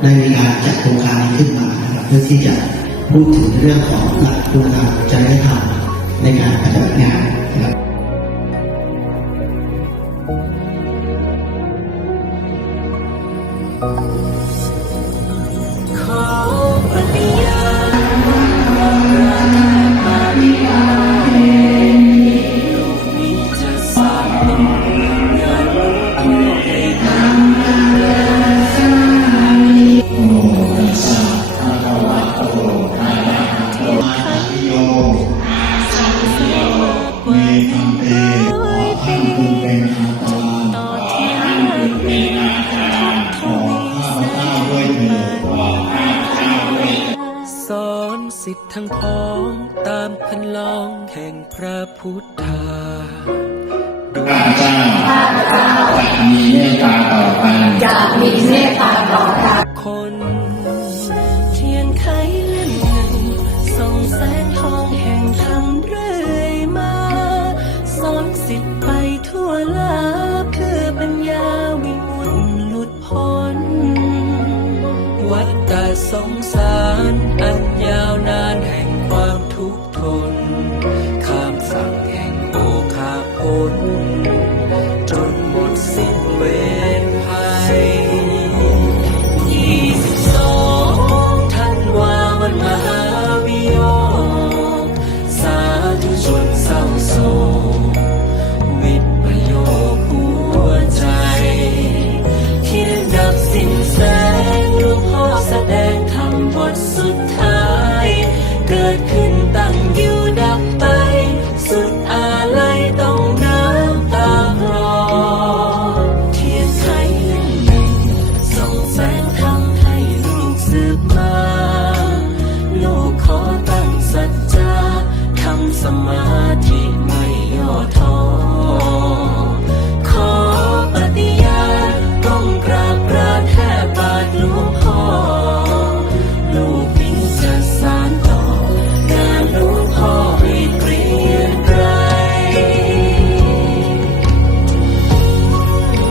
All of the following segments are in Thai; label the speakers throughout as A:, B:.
A: ได้มีการจัดโครงการนี้ขึ้นมา เพื่อที่จะพูดถึงเรื่องของหลักโครงการจริยธรรมในการปฏิบัติงานนะครับ
B: อนสิทธิ์ทั้งพ้องตามพันลองแห่งพระพุทธาดู
C: ข้าพเจ้า
B: วัฏฏะสงสารอันยาวนานแห่งความทุกข์ทน ข้ามฝั่งแห่งโอคาพล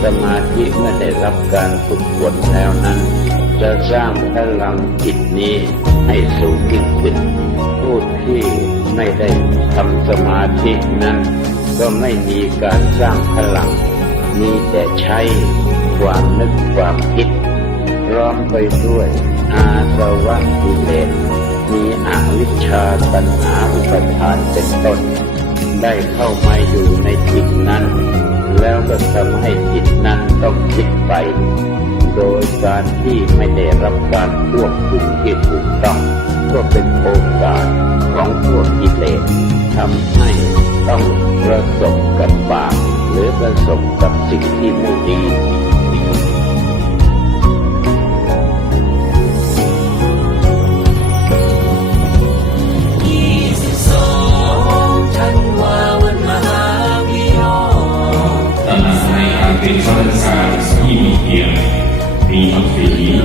B: สมาธิเมื่อได้รับการ
D: ฝึกฝนแล้วนั้น จะสร้างพลังจิตนี้ให้สูงยิ่งขึ้นผู้ที่ไม่ได้ทำสมาธินั้น ก็ไม่มีการสร้างพลัง มีแต่ใช้ความนึกความคิดพร้อมไปด้วยอาสวะกิเลสมีอวิชชาตัณหาอุปทานเป็นต้น ได้เข้ามาอยู่ในจิตนั้น แล้วก็ทำให้จิตนั้นต้องคิดไป โดยการที่ไม่ได้รับการควบคุมที่ถูกต้องก็เป็นโอกาสของพวกกิเลสทำให้ต้องประสบกับบาปหรือประสบกับสิ่งที่ไม่ดี
C: เป็นข้าราชการ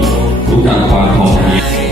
C: ที่